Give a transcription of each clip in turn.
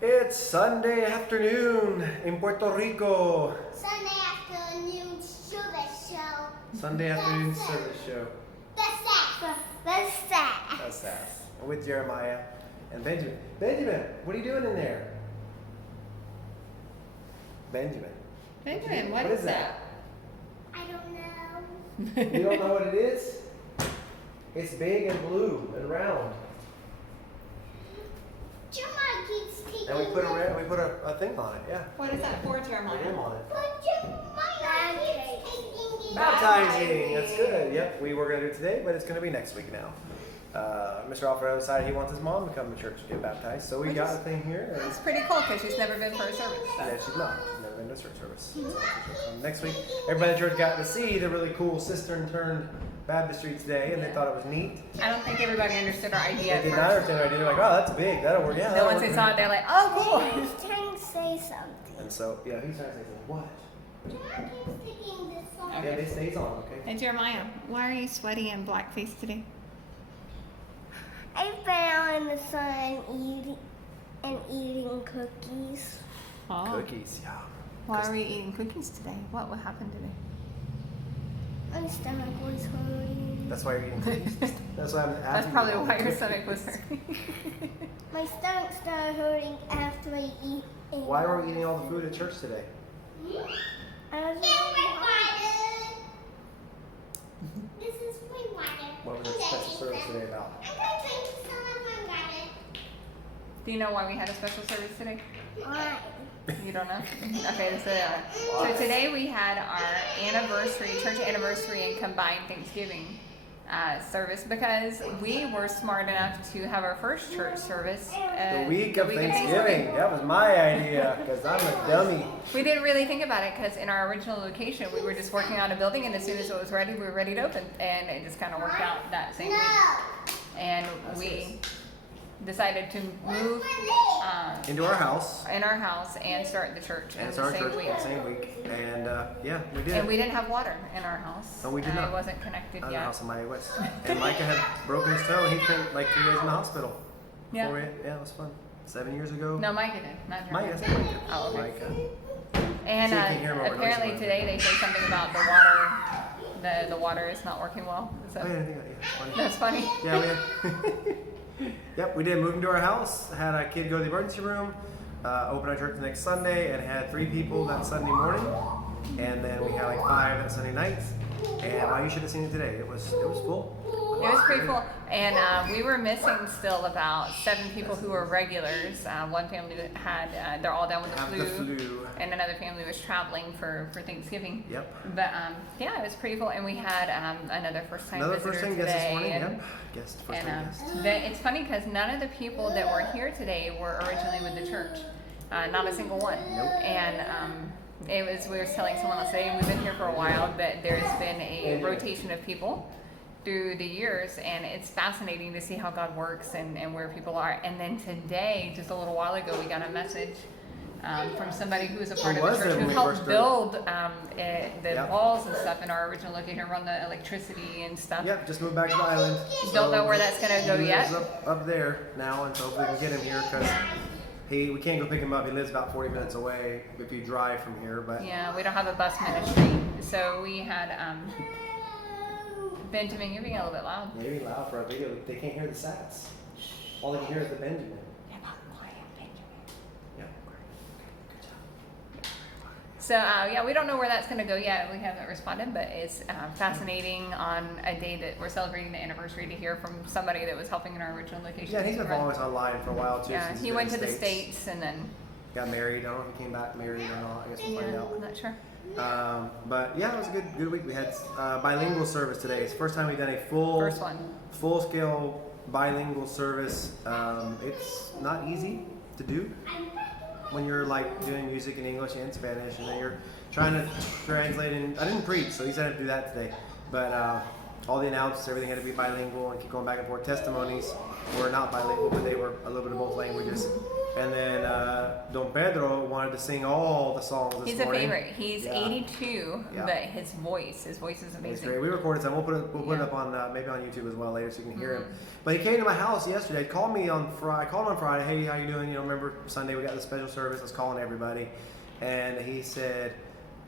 It's Sunday afternoon in Puerto Rico. Sunday afternoon service show. Sunday afternoon service show. The SASS. That's SASS. With Jeremiah and Benjamin. Benjamin, what are you doing in there? Benjamin. Benjamin, what is that? I don't know. You don't know what it is? It's big and blue and round. Jeremiah keeps taking And we put a thing on it, yeah. What is that for, A Jeremiah? name on it. But Jeremiah keeps taking the Baptizing. That's good. Yep, we were going to do it today, but it's going to be next week now. Mr. Alfredo decided he wants his mom to come to church to get baptized, so we got a thing here. And It's pretty cool because she's never been for a service. yeah, she's not. She's never been to a church service. So next week, everybody in church got to see the really cool cistern-turned baptistry today, and they thought it was neat. I don't think everybody understood our idea They at did not first. understand our idea. They're like, oh, that's big. That'll work. Yeah, So that'll once they work. saw it, they're like, oh, cool. He's trying to say something. And so, yeah, he's trying to say something. What? Jeremiah keeps taking this on. Okay. Yeah, they stays on, okay? And Jeremiah, why are you sweaty and black faced today? I fell in the sun eating cookies. Oh. Cookies, yeah. Why are we eating cookies today? What happened today? My stomach was hurting. That's why you're eating cookies? That's why I'm asking. That's probably you. why your stomach was hurting. My stomach started hurting after I eat. Why were we eating all the food at church today? I was This is my water. What was the special service today about? I'm going to drink some of my water. Do you know why we had a special service today? Why? You don't know? Okay, so today we had our anniversary, church anniversary and combined Thanksgiving service because we were smart enough to have our first church service The week of Thanksgiving. That was my idea, because I'm a dummy. We didn't really think about it because in our original location we were just working on a building, and as soon as it was ready, we were ready to open, and it just kind of worked out that same week. And we decided to move Into our house. in our house and start the church in And the start same church week. that same week. And yeah, we did. And we didn't have water in our house. No, we did not. It wasn't connected Out of the yet. house in Miami West. And Micah had broken his toe, and he spent like 3 days in the hospital. Yeah. Before yeah, it was fun. 7 years ago. No, Micah did, not Jeremiah. Micah. I said Micah. Oh, okay. Micah. And See, you can hear him over apparently noise. today they say something about the water. The water is not working well. So Oh, yeah, I think funny. that's funny. Yeah, we had. Yep, we did. Moved into our house. Had a kid go to the emergency room. Opened our church the next Sunday, and had 3 people that Sunday morning. And then we had like 5 that Sunday night. And you should have seen it today. It was full. It was pretty cool. And we were missing still about 7 people who were regulars. One family had, they're all down with the Have flu. the flu. And another family was traveling for Thanksgiving. Yep. But yeah, it was pretty cool. And we had another first time Another visitor first time today. guest this morning. and, Yep. Guest, first And time guest. it's funny because none of the people that were here today were originally with the church. Not a single one. Nope. And we were telling someone else today, we've been here for a while, but there's been a rotation of people through the years, and it's fascinating to see how God works and where people are. And then today, just a little while ago, we got a message from somebody who was a part Who of was the it church when who we helped first started? build the Yep. walls and stuff in our original location, run the electricity and stuff. Yep, just moved back to the island. Don't know where that's gonna go he yet. lives up there now, and so hopefully we can get him here because we can't go pick him up. He lives about 40 minutes away if you drive from here. But Yeah, we don't have a bus ministry, so we had Benjamin. You're being a little bit loud. maybe loud for a video. They can't hear the SASS. All they can hear is the Benjamin. Yep. So yeah, we don't know where that's going to go yet. We haven't responded, but it's fascinating on a day that we're celebrating the anniversary to hear from somebody that was helping in our original location. Yeah, he's been following us online for a while too. Yeah, since he he's went been to in the States and then Got married. I don't know if he came back married or not. I guess we'll find yeah, out. I'm not sure. But yeah, it was a good week. We had bilingual service today. It's the first time we've done a full scale bilingual service. It's not easy to do when you're like doing music in English and Spanish, and then you're trying to translate. I didn't preach, so he said I had to do that today. But all the announcements, everything had to be bilingual and keep going back and forth. Testimonies. were not bilingual, but they were a little bit of both languages. And then Don Pedro wanted to sing all the songs this morning. He's a favorite. He's 82, but his voice is amazing. It's great. We recorded some. We'll put it up on maybe on YouTube as well later, so you can hear him. But he came to my house yesterday. Called me on Friday. I called him on Friday. Hey, how you doing? Remember Sunday we got the special service. I was calling everybody, and he said,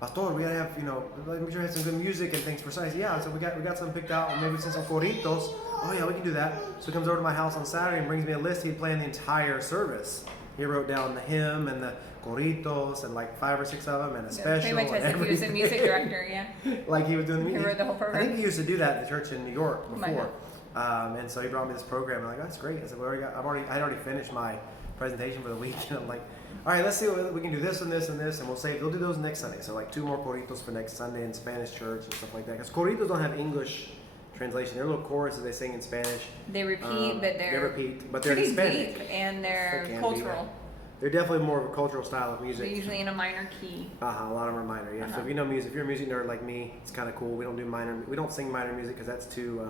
Pastor, we gotta have make sure we have some good music and things for Sunday. Yeah, so we got some picked out, and maybe sing some corritos. Oh yeah, we can do that. So he comes over to my house on Saturday and brings me a list. He'd planned the entire service. He wrote down the hymn and the corritos and like 5 or 6 of them and a special. Pretty much as if he was a music director, yeah. Like he was doing the music. He wrote the whole program. I think he used to do that at the church in New York before. And so he brought me this program. I'm like, that's great. I said, I had already finished my presentation for the week, and I'm like, all right, let's see what we can do. This and this and this, and we'll do those next Sunday. So like 2 more corritos for next Sunday in Spanish church and stuff like that. Because corritos don't have English translation. They're little choruses they sing in Spanish. They repeat, but they're pretty Hispanic. Deep and they're cultural. They're definitely more of a cultural style of music. They're usually in a minor key. A lot of them are minor. Yeah. So if you know music, if you're a music nerd like me, it's kind of cool. We don't sing minor music because that's too.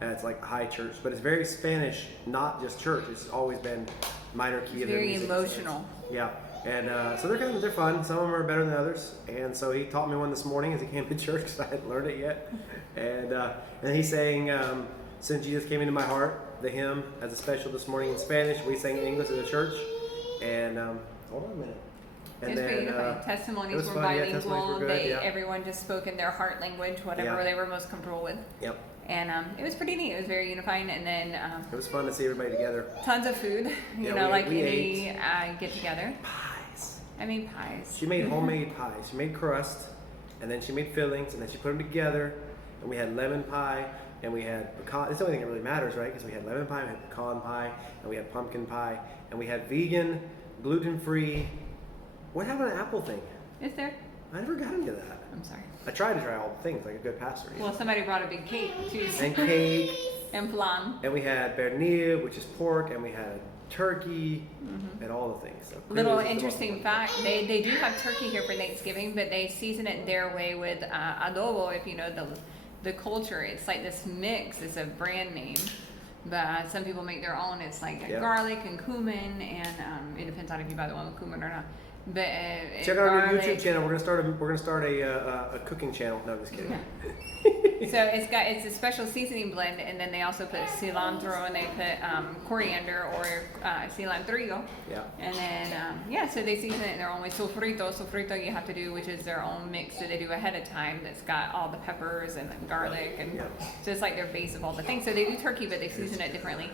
It's like high church, but it's very Spanish, not just church. It's always been minor key. It's very emotional. Yeah. And so they're fun. Some of them are better than others. And so he taught me one this morning as he came to church because I hadn't learned it yet. And he sang, "Since Jesus Came Into My Heart," the hymn as a special this morning in Spanish. We sang in English at the church. And hold on a minute. And it's pretty unified. Testimonies were bilingual. Testimonies were good, Everyone just spoke in their heart language, whatever they were most comfortable with. Yep. And it was pretty neat. It was very unifying. And then it was fun to see everybody together. Tons of food. You know, like any get together. Pies. I made pies. She made homemade pies. She made crust, and then she made fillings, and then she put them together. And we had lemon pie, and we had pecan. It's the only thing that really matters, right? Because we had lemon pie, we had pecan pie, and we had pumpkin pie, and we had vegan, gluten-free. What happened to the apple thing? Is there? I never got into that. I'm sorry. I tried to try all the things like a good pastor. Well, somebody brought a big cake too. And cake. And flan. And we had pernil, which is pork, and we had turkey, and all the things. So little interesting fact: they do have turkey here for Thanksgiving, but they season it their way with adobo. If you know the culture, it's like this mix. It's a brand name. But some people make their own. It's like garlic and cumin, and it depends on if you buy the one with cumin or not. But check out our YouTube channel. We're gonna start a cooking channel. No, I'm just kidding. So it's a special seasoning blend, and then they also put cilantro and they put coriander or cilantrillo. Yeah. And then so they season it in their own way. Sofrito you have to do, which is their own mix that they do ahead of time. That's got all the peppers and the garlic, and so it's like their base of all the things. So they do turkey, but they season it differently.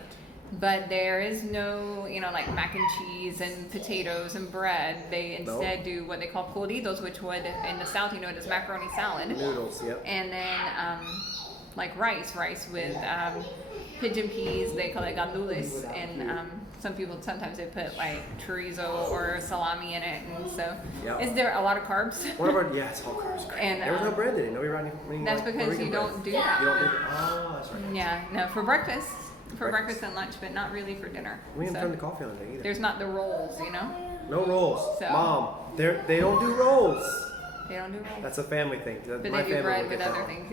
But there is no, like mac and cheese and potatoes and bread. They instead do what they call corridos, which would, in the South, it is macaroni salad. Noodles, yep. And then, like rice with pigeon peas, they call it gandules. And sometimes they put like chorizo or salami in it. And so, is there a lot of carbs? It's all carbs. And there was no bread today. Nobody brought any. That's because you don't do that. You don't do that's right. Yeah, no, for breakfast. For breakfast and lunch, but not really for dinner. We haven't turned the coffee on today either. There's not the rolls, No rolls. So, Mom, they don't do rolls. They don't do rolls. That's a family thing. But they do bread with other things,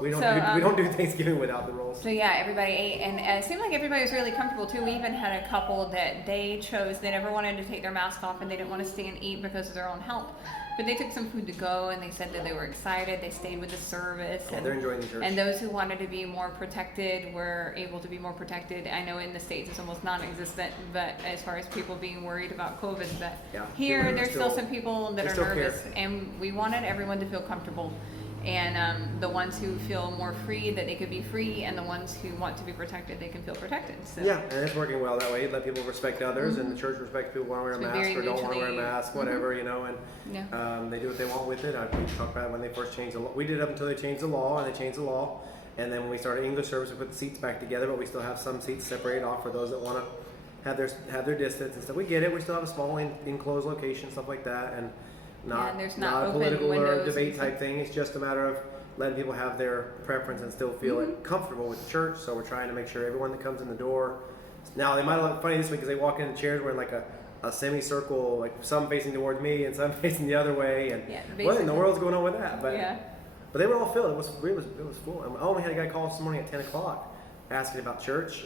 We don't do Thanksgiving without the rolls. So yeah, everybody ate, and it seemed like everybody was really comfortable too. We even had a couple that they never wanted to take their mask off, and they didn't want to stay and eat because of their own health. But they took some food to go, and they said that they were excited. They stayed with the service. And they're enjoying the church. And those who wanted to be more protected were able to be more protected. I know in the States it's almost non-existent, but as far as people being worried about COVID, but here there's still some people that are nervous. And we wanted everyone to feel comfortable. And the ones who feel more free, that they could be free, and the ones who want to be protected, they can feel protected. So. Yeah, and it's working well that way. You let people respect others, and the church respects people who want to wear a mask or don't want to wear a mask, whatever, and they do what they want with it. We talked about when they first changed the law. We did up until they changed the law, and they changed the law. And then when we started English service, we put the seats back together, but we still have some seats separated off for those that want to have their distance and stuff. We get it. We still have a small enclosed location, stuff like that, and not a political or debate type thing. It's just a matter of letting people have their preference and still feel comfortable with the church. So we're trying to make sure everyone that comes in the door. Now they might look funny this week because they walk in the chairs wearing like a semicircle, like some facing towards me and some facing the other way. And what in the world's going on with that? But they were all filled. It was full. I only had a guy call this morning at 10 o'clock asking about church.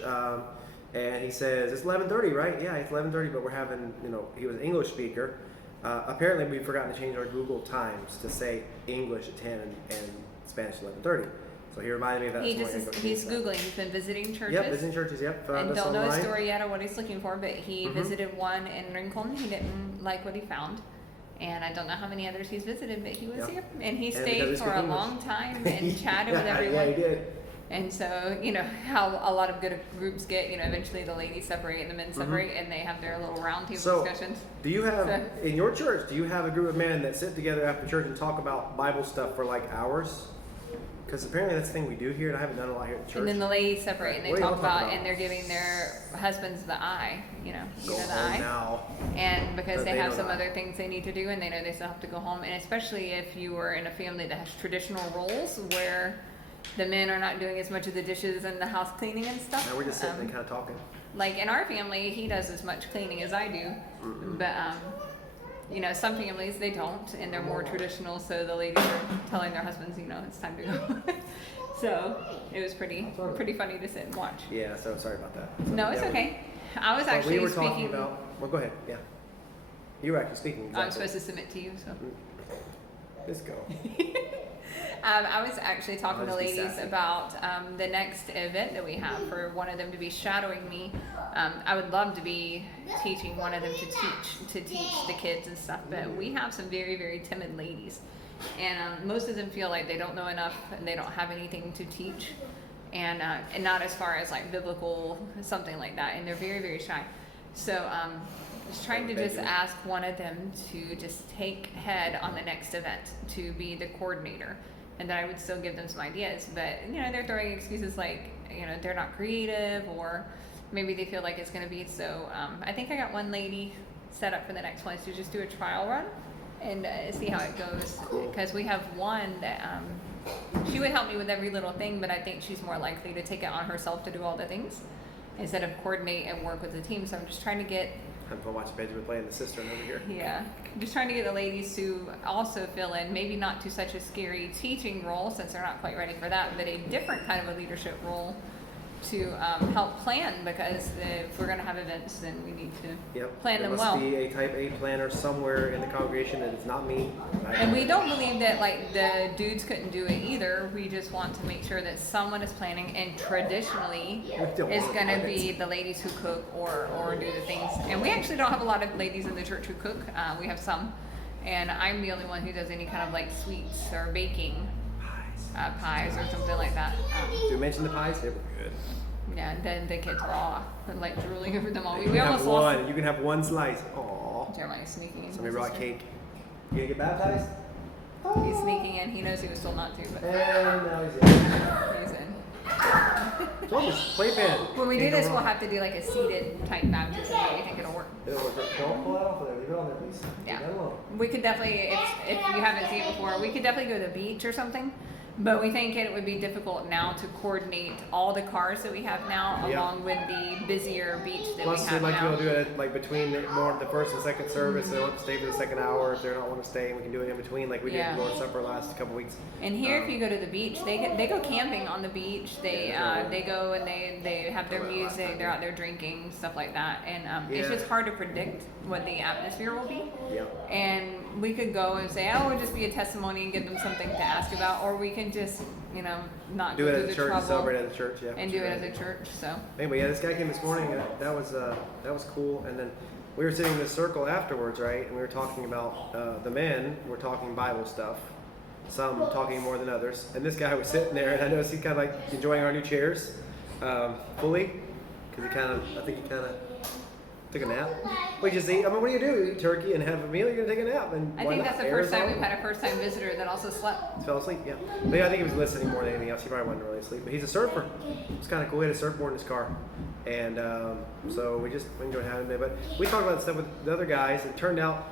And he says, it's 11:30, right? Yeah, it's 11:30, but we're having, he was an English speaker. Apparently, we've forgotten to change our Google Times to say English at 10 and Spanish at 11:30. So he reminded me of that. He's Googling. He's been visiting churches. Yep, visiting churches, yep. And don't know his story yet or what he's looking for, but he visited one in Rincon. He didn't like what he found. And I don't know how many others he's visited, but he was here. And he stayed for a long time and chatted with everyone. Yeah, he did. And so, how a lot of good groups get, eventually the ladies separate and the men separate and they have their little round table discussions. Do you have, in your church, do you have a group of men that sit together after church and talk about Bible stuff for like hours? Because apparently that's the thing we do here, and I haven't done a lot here at church. And then the ladies separate and they talk about, and they're giving their husbands the eye, the eye. Now. And because they have some other things they need to do, and they know they still have to go home. And especially if you were in a family that has traditional roles where the men are not doing as much of the dishes and the house cleaning and stuff. Now we're just sitting and kind of talking. Like in our family, he does as much cleaning as I do, but some families they don't, and they're more traditional. So the ladies are telling their husbands, it's time to go. So it was pretty funny to sit and watch. Yeah. So sorry about that. So, no, it's okay. I was actually we were speaking. Talking about. Well, go ahead. Yeah. You were actually speaking. Exactly. I'm supposed to submit to you, so. Let's go. I was actually talking to ladies about the next event that we have for one of them to be shadowing me. I would love to be teaching one of them to teach the kids and stuff, but we have some very, very timid ladies. And most of them feel like they don't know enough and they don't have anything to teach. And not as far as like biblical, something like that. And they're very, very shy. So I was trying to just ask one of them to just take head on the next event, to be the coordinator. And then I would still give them some ideas, but they're throwing excuses like they're not creative, or maybe they feel like it's going to be. So I think I got one lady set up for the next one to just do a trial run and see how it goes. Because we have one that she would help me with every little thing, but I think she's more likely to take it on herself to do all the things instead of coordinate and work with the team. So I'm just trying to get. I'm watching Benjamin playing the cistern over here. Yeah, just trying to get the ladies to also fill in, maybe not to such a scary teaching role since they're not quite ready for that, but a different kind of a leadership role to help plan, because if we're going to have events, then we need to plan them well. There must be a type A planner somewhere in the congregation that is not me. And we don't believe that like the dudes couldn't do it either. We just want to make sure that someone is planning, and traditionally it's going to be the ladies who cook or do the things. And we actually don't have a lot of ladies in the church who cook. We have some, and I'm the only one who does any kind of like sweets or baking. Pies or something like that. Did you mention the pies? They were good. Yeah, and then the kids were all like drooling over them all. We almost lost. You can have one slice. Aww. Jeremiah's sneaking in. Somebody brought cake. You gonna get baptized? He's sneaking in. He knows he was told not to, but and now he's in. He's in. Don't just playpen. When we do this, we'll have to do like a seated type baptism. But we think it'll work. It'll work. Don't pull that off of there. Leave it on there, please. Yeah. Leave that alone. We could definitely, if you haven't seen it before, we could definitely go to the beach or something. But we think it would be difficult now to coordinate all the cars that we have now, along with the busier beach that we have now. Plus, we'll do it like between the first and second service. They want to stay for the second hour. If they don't want to stay, we can do it in between, like we did Lord's Supper last couple weeks. And here, if you go to the beach, they go camping on the beach. They go and they have their music. They're out there drinking, stuff like that. And it's just hard to predict what the atmosphere will be. Yeah. And we could go and say, oh, it'll just be a testimony and give them something to ask about, or we can just, not do go it through at the church, trouble celebrate at the church, and do it as a church. So anyway, this guy came this morning. That was cool. And then we were sitting in this circle afterwards, right? And we were talking about the men were talking Bible stuff. Some talking more than others. And this guy was sitting there, and I noticed he's kind of like enjoying our new chairs fully, because I think he kind of took a nap. We just eat. I mean, what do? You eat turkey and have a meal. You're gonna take a nap, and I think that's the first time we've had a first-time visitor that also slept. Fell asleep. Yeah. But yeah, I think he was listening more than anything else. He probably wasn't really asleep. But he's a surfer. It's kind of cool. He had a surfboard in his car, and so we enjoyed having him. But we talked about stuff with the other guys. It turned out,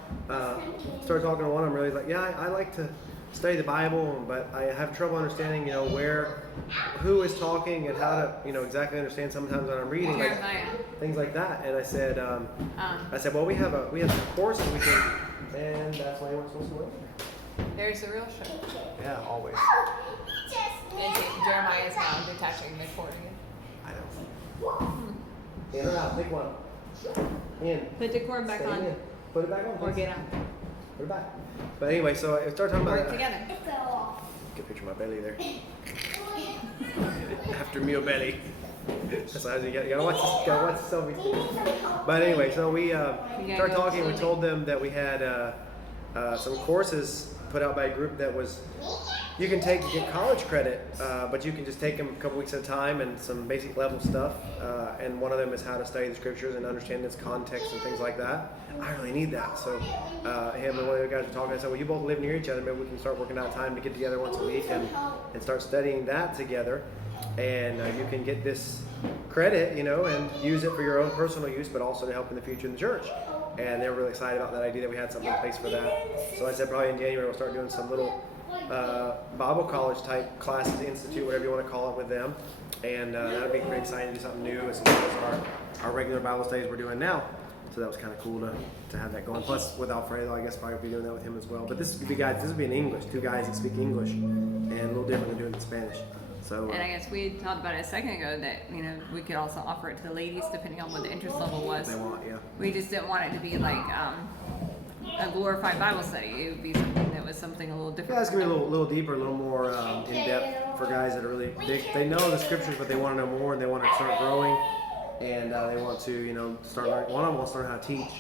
started talking to one of them. Really like, yeah, I like to study the Bible, but I have trouble understanding, who is talking and how to, exactly understand sometimes when I'm reading, like, things like that. And I said, well, we have a course that we can, and that's why you weren't supposed to win. There's the real show. Yeah, always. And Jeremiah is now detaching the cord again. I know. In or out? Pick one. In. Put the cord back Stay on. in. Put it back on. Or Please. get out. Put it back. But anyway, so I started talking Work about together. It fell off. Get a picture of my belly there. After meal belly. That's how you gotta watch the selfie. Do you need some help? But anyway, so we gotta started go talking. We slowly. told them that we had some courses put out by a group that was you can take to get college credit, but you can just take them a couple weeks at a time and some basic level stuff. And one of them is how to study the scriptures and understand its context and things like that. I really need that. So him and one of the guys were talking. I said, well, you both live near each other. Maybe we can start working out time to get together once a week and start studying that together. And you can get this credit, you know, and use it for your own personal use, but also to help in the future in the church. And they were really excited about that idea that we had something in place for that. So I said probably in January we'll start doing some little Bible college type classes, institute, whatever you want to call it, with them. And that'll be pretty exciting to do something new as well as our regular Bible studies we're doing now. So that was kind of cool to have that going. Plus with Alfredo, I guess probably be doing that with him as well. But this would be in English, 2 guys that speak English, and a little different than doing it in Spanish. So, And I guess we had talked about it a second ago that, you know, we could also offer it to the ladies depending on what the interest level was. they want, yeah. We just didn't want it to be like a glorified Bible study. It would be something that was something a little different. Yeah, it's gonna be a little deeper, a little more in depth for guys that are really they know the scriptures, but they want to know more and they want to start growing, and they want to, you know, start learning. One of them wants to learn how to teach,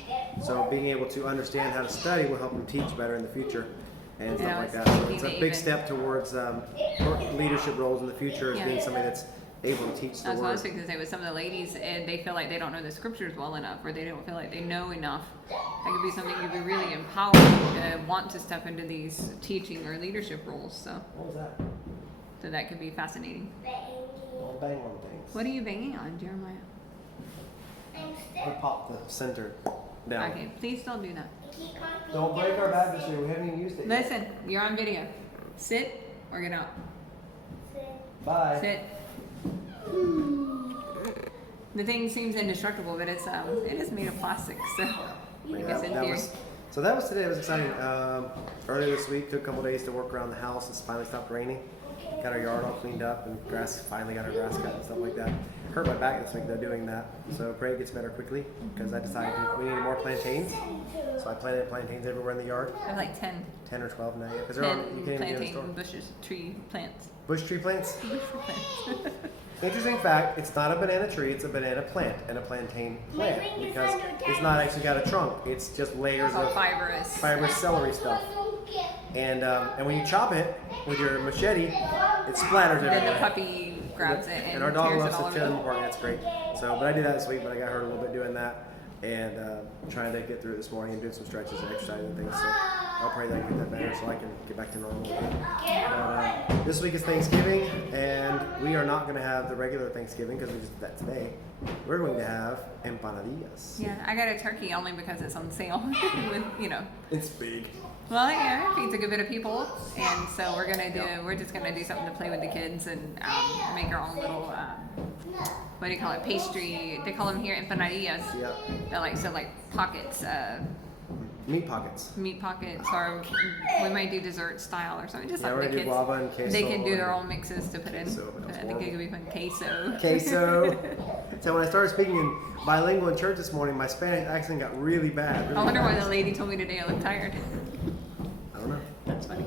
so being able to understand how to study will help them teach better in the future and stuff like that. So it's a big step towards leadership roles in the future, as being somebody that's able to teach the That's what I was word. thinking to say with some of the ladies, and they feel like they don't know the scriptures well enough, or they don't feel like they know enough. That could be something you'd be really empowered to want to step into these teaching or leadership roles. So, What was that? so that could be fascinating. Don't bang on things. What are you banging on, Jeremiah? We popped the center down. Okay, please don't do that. Don't break our baptistry. We haven't even used it yet. Listen, you're on video. Sit or get out. Bye. Sit. The thing seems indestructible, but it is made of plastic, so I guess in theory. So that was today. It was exciting. Earlier this week, took a couple days to work around the house. It's finally stopped raining. Got our yard all cleaned up and finally got our grass cut and stuff like that. Hurt my back this week though doing that. So pray it gets better quickly because I decided we needed more plantains. So I planted plantains everywhere in the yard. I have like 10 10 or 12 now. Because they're all, you can't even get in the store. plantain bushes, tree plants. Bush tree plants. Bush plants. Interesting fact, it's not a banana tree, it's a banana plant and a plantain plant because it's not actually got a trunk. It's just layers of fibrous celery stuff. And when you chop it with your machete, it splatters everywhere. Then the puppy grabs it and our dog tears loves it all to tear them over. apart. That's great. So, but I did that this week, but I got hurt a little bit doing that and trying to get through it this morning and doing some stretches and exercise and things. So I'll pray that I get that better so I can get back to normal. This week is Thanksgiving, and we are not going to have the regular Thanksgiving because we just did that today. We're going to have empanadillas. Yeah, I got a turkey only because it's on sale. With, you know. It's big. Well, yeah, it feeds a good bit of people, and so we're just gonna do something to play with the kids and make our own little what do you call it, pastry? They call them here empanadillas. Yeah. They're like pockets, Meat pockets. meat pockets, or we might do dessert style or something. Just Yeah, like we're the gonna do kids. guava and queso. They can do their own mixes to put in. Queso, but I that's think it horrible. could be fun. Queso. Queso. So when I started speaking in bilingual in church this morning, my Spanish accent got really bad. Really I wonder why fast. the lady told me today I look tired. I don't know. That's funny.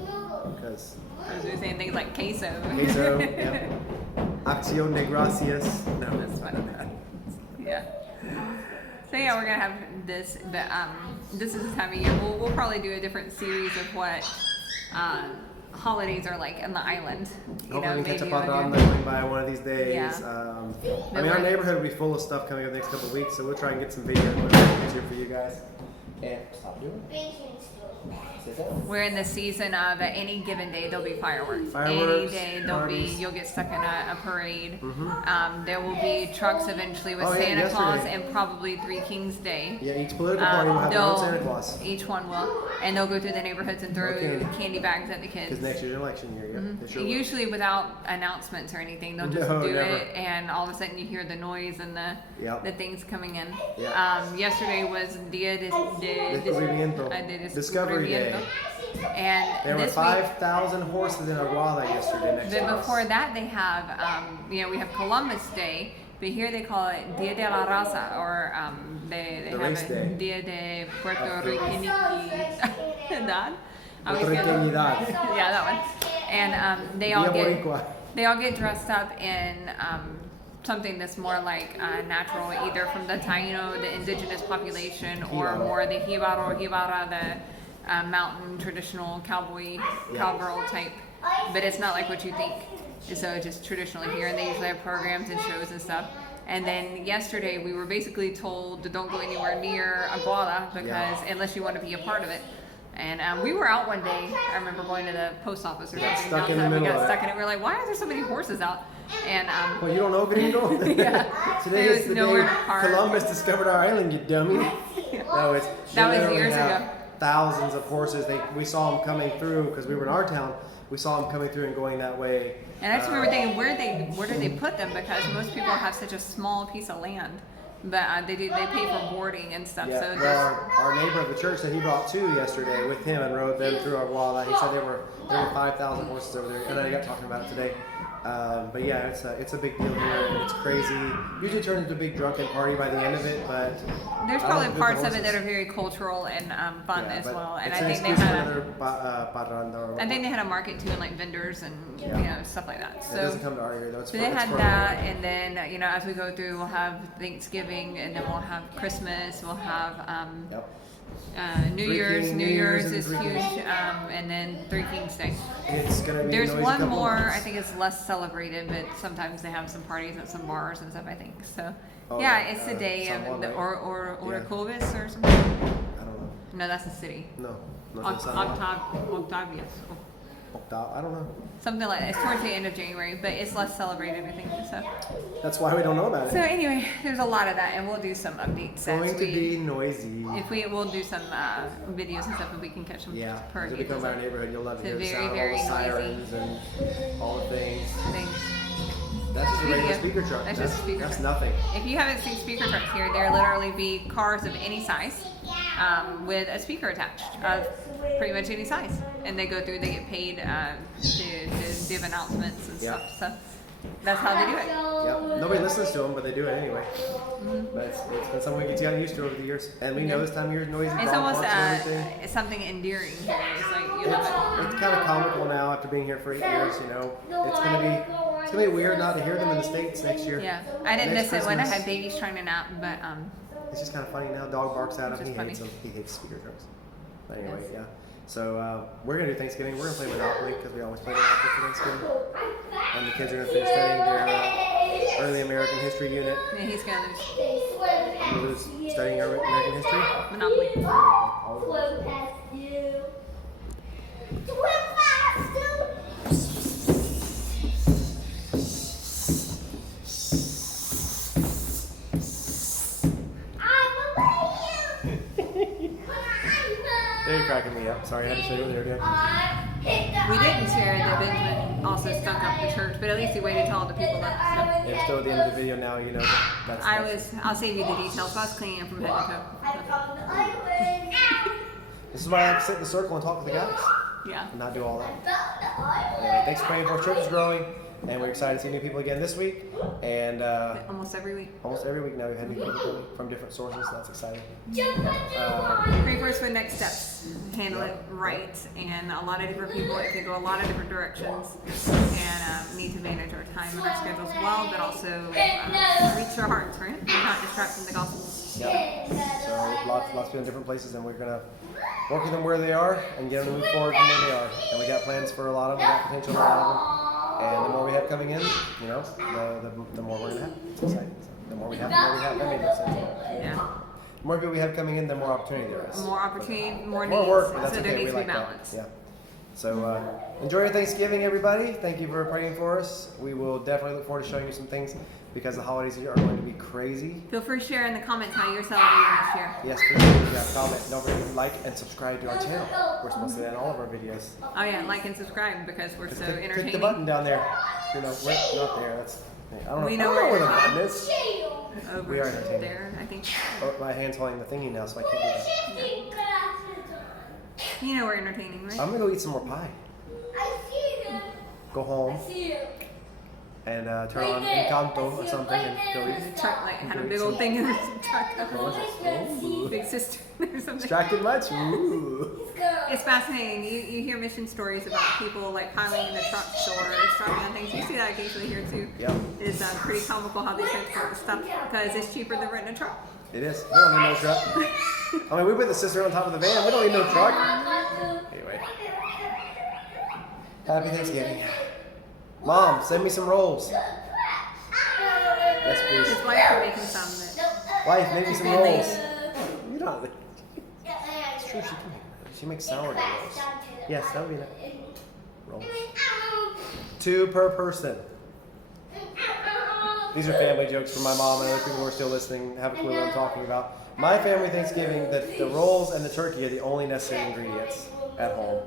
Because Because we were saying things like queso. queso, yep. Acción de gracias. No. That's funny. Yeah. So yeah, we're gonna have this, but this is the time of year. We'll probably do a different series of what holidays are like in the island. You Hopefully we can catch up maybe on we'll the do- going by one of these days. Yeah. I mean, our neighborhood will be full of stuff coming up the next couple of weeks, so we'll try and get some videos and put it easier for you guys. And stop doing it. Sit down. We're in the season of at any given day there'll be fireworks. Fireworks, Any day parties. you'll get stuck in a parade. There will be trucks eventually with Oh, yeah, Santa Claus yesterday. and probably Three Kings Day. Yeah, each political party will have their own they'll- Santa Claus. Each one will, and they'll go through the neighborhoods and throw Okay. candy bags at the kids. Because next year's election year, yeah. They sure will. Usually without announcements or anything, they'll just No, do never. it, and all of a sudden you hear the noise and Yep. the things coming in. Yeah. Yesterday was Dia de Descubrimiento. Discovery Day. And There were this week, 5,000 horses in Aguada yesterday next to but us. before that they have, we have Columbus Day, but here they call it Dia de la Raza, or they The have race it day. Dia de Puerto Ricanidad. Puertorriqueñidad. Yeah, that one. And Dia Boricua. they all get dressed up in something that's more like natural, either from the Taino, the indigenous population, or Jibaro. more the Jibaro or Jibara, the mountain traditional cowgirl type. But it's not like what you think. So it's just traditional here, and they usually have programs and shows and stuff. And then yesterday we were basically told to don't go anywhere near Aguada because unless you want to be a part of it. And we were out one day. I remember going to the post office or something. Stuck in the We middle got of stuck in it. We were like, why are there so many horses out? And Well, you don't know, gringo? yeah, Today there is was the nowhere day to park. Columbus discovered our island, you dummy. No, it's, That they was literally years have ago. Thousands of horses. We saw them coming through because we were in our town. We saw them coming through and going that way. And I just remember thinking, where do they put them? Because most people have such a small piece of land, but they pay for boarding and stuff. Yeah, So well, our neighbor of the church said he brought 2 yesterday with him and rode them through our wall. He said there were 5,000 horses over there, and I got talking about it today. But yeah, it's a big deal here, and it's crazy. Usually turns into a big drunken party by the end of it, but there's I probably don't parts think of the it that are very cultural and fun Yeah, as but well. And it's I an think they excuse for had another parranda or I think they had a market too, and like vendors and Yeah. you know stuff like that. It So. doesn't come to our area though. It's So for, they it's had for that, and then as we go through, we'll have Thanksgiving, and then we'll have Christmas. We'll have Yep. New Three Year's. King- New New Year's Year's and is Three huge, Kings. and then Three Kings Day. It's gonna be. There's noisy one couple more. months. I think it's less celebrated, but sometimes they have some parties at some bars and stuff. I think so. Oh, yeah, yeah, it's the day San of Juan, the right? or Yeah. Clovis or something. I don't know. No, that's the city. No. Nothing San Juan. Octavius. I don't know. Something like that. It's towards the end of January, but it's less celebrated, I think. So. That's why we don't know about So it. anyway, there's a lot of that, and we'll do some updates. Going as to we, be noisy. If we'll do some videos and stuff, if we can catch them. Yeah. per If you come by our neighborhood, you'll love to It's hear the very, sound of all very the noisy. sirens and all the things. things. That's just a regular Video. speaker truck. That's just a speaker That's truck. nothing. If you haven't seen speaker trucks here, there literally be cars of any size with a speaker attached of pretty much any size, and they go through. They get paid to give announcements and Yeah. stuff. So that's how they do it. Yep. Nobody listens to them, but they do it anyway. Mm-hmm. But it's been something we get gotten used to over the years. And we know this time of year is noisy. It's dog almost barks and everything. it's something endearing here. It's like you love it. It's kind of comical now after being here for 8 years. You know, it's gonna be weird not to hear them in the States next year. Yeah, I didn't Next miss it when I Christmas. had babies trying to nap, but It's just kind of funny now. Dog barks at him. It's He just hates funny. them. He hates speaker trucks. But anyway, Yes. yeah. So we're gonna do Thanksgiving. We're gonna play Monopoly because we always play Monopoly for Thanksgiving. And the kids are gonna finish studying their early American history unit. yeah, he's gonna lose I'm gonna lose studying American history. Monopoly. All of it. Swim past you. Swim fast, dude. I believe you. They're cracking me up. Sorry, I had to show you what they were doing. We didn't share that Benjamin also stunk up the church, but at least he waited till all the people left. So. It's still at the end of the video now. You know that's. I'll save you the details. But I was cleaning him from head to toe. This is why I like to sit in the circle and talk to the guys Yeah. and not do all that. Anyway, thanks for praying for our church is growing, and we're excited to see new people again this week. And Almost every week. almost every week now we've had new people coming from different sources. So that's exciting. Pray for us for next steps. Handle it right, and a lot of different people. It could go a lot of different directions, and need to manage our time and our schedules well, but also reach our hearts, right? We're not distracting the gospel. Yep. So lots of people in different places, and we're gonna work with them where they are and get them to move forward from where they are. And we got plans for a lot of them. We got potential for a lot of them. And the more we have coming in, you know, the more we're gonna have. It's exciting. So the more we have, That made no sense. Yeah. The more people we have coming in, the more opportunity there is. More opportunity, more More needs. work, but that's So okay. there needs We to like be that. balance. Yeah. So enjoy your Thanksgiving, everybody. Thank you for praying for us. We will definitely look forward to showing you some things because the holidays are going to be crazy. Feel free to share in the comments how you're celebrating this year. Yes, please. Yeah, comment. Don't forget to like and subscribe to our channel. We're supposed to do that in all of our videos. Oh yeah, like and subscribe because we're Just so click the entertaining. button down there. You know, right, not there. That's. I don't know. We I know don't know where where the button is. Over We are entertaining. there, I think. Oh, my hand's holding the thingy now, so I can't do that. You know we're entertaining, right? I'm gonna go eat some more pie. I see you. Go home. I see you. and turn on Encanto or something and go eat. Truck like had a big old thing in the truck. What was it? Ooh. Big sister or something. Distracted much? Ooh. It's fascinating. You hear mission stories about people like piling in the trucks or starting on things. You see that occasionally here too. Yep. It's pretty comical how they transport stuff because it's cheaper than renting a truck. It is. We don't need no truck. I mean, we put the sister on top of the van. We don't need no truck. Anyway. Happy Thanksgiving. Mom, send me some rolls. Yes, please. His wife can make him some. Wife, make me some rolls. You don't. It's true. She makes sourdough rolls. Yes, that would be nice. Rolls. 2 per person. These are family jokes from my mom and other people who are still listening have a clue what I'm talking about. My family Thanksgiving, the rolls and the turkey are the only necessary ingredients at home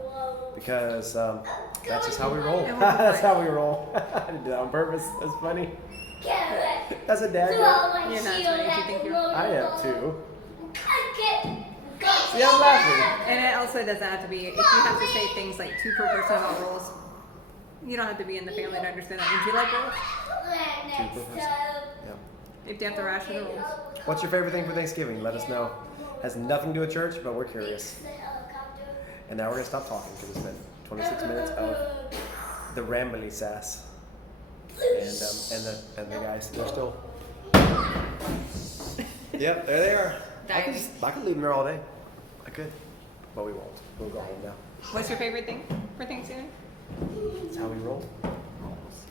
because that's just how we roll. That's how we roll. I did that on purpose. That's funny. That's a dad joke. You're not funny. You think you're. I am too. See, I'm laughing. And it also doesn't have to be. If you have to say things like 2 per person on rolls, you don't have to be in the family to understand that. Would you like rolls? 2 per person. Yeah. If you have to ration the rolls. What's your favorite thing for Thanksgiving? Let us know. Has nothing to do with church, but we're curious. And now we're gonna stop talking because it's been 26 minutes of the rambly SASS. And the guys, they're still. Yep, there they are. I could leave them there all day. I could, but we won't. We'll go home now. What's your favorite thing for Thanksgiving? That's how we roll.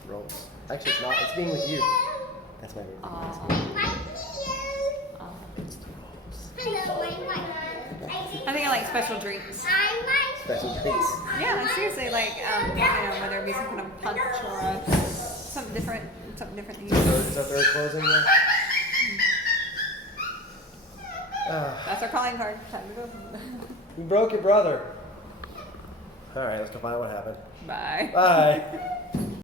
Rolls. Actually, it's not. It's being with you. That's my favorite. I think I like special drinks. Special drinks. Yeah, seriously, like whether it be some kind of punch or something different that you Is that third closing there? That's our calling card. Time to go. You broke your brother. All right, let's go find out what happened. Bye. Bye.